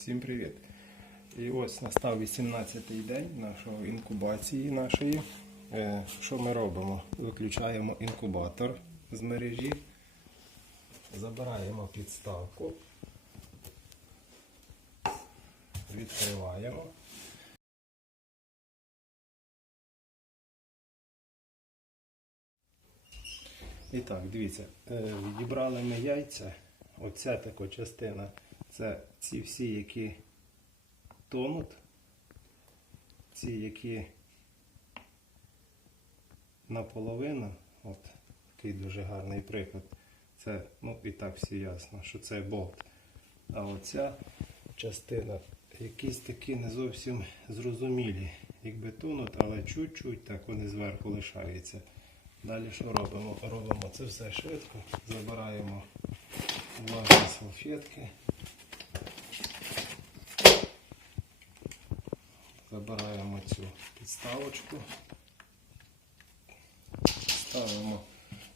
Всім привіт! І ось настав 18-й день нашої інкубації нашої. Е, Що ми робимо? Виключаємо інкубатор з мережі, забираємо підставку, відкриваємо. І так, дивіться, е, відібрали ми яйця. Оця така частина це ці всі, які тонуть, ці, які наполовину, от такий дуже гарний приклад. Це, ну і так всі ясно, що це болт. А оця частина якісь такі не зовсім зрозумілі, якби тонуть, але чуть-чуть так вони зверху лишаються. Далі що робимо? Робимо це все швидко, забираємо влажні салфетки. Забираємо цю підставочку, ставимо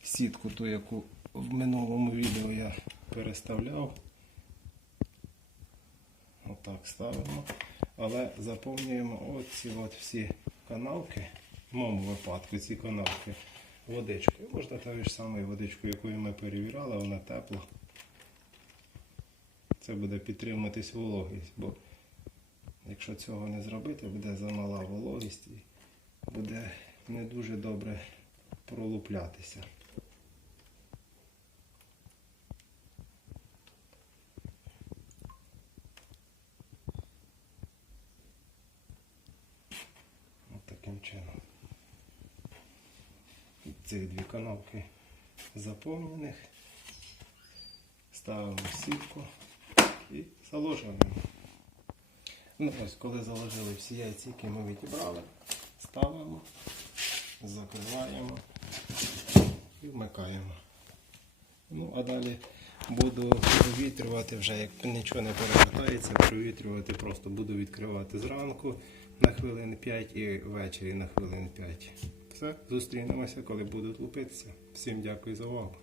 сітку, ту, яку в минулому відео я переставляв. Отак ставимо. Але заповнюємо оці от всі канавки, в моєму випадку ці канавки водичкою. Можна тою ж самою водичкою, якою ми перевіряли, вона тепла. Це буде підтримуватись вологість, якщо цього не зробити, буде замала вологість і буде не дуже добре пролуплятися. От таким чином. Цих дві канавки заповнених. Ставимо сітку і заложуємо. Ну, ось, коли заложили всі яйці, які ми відібрали, ставимо, закриваємо і вмикаємо. Ну, а далі буду провітрювати вже, як нічого не перевертається, провітрювати просто буду відкривати зранку на хвилин 5 і ввечері на хвилин 5. Все, зустрінемося, коли будуть лупитися. Всім дякую за увагу.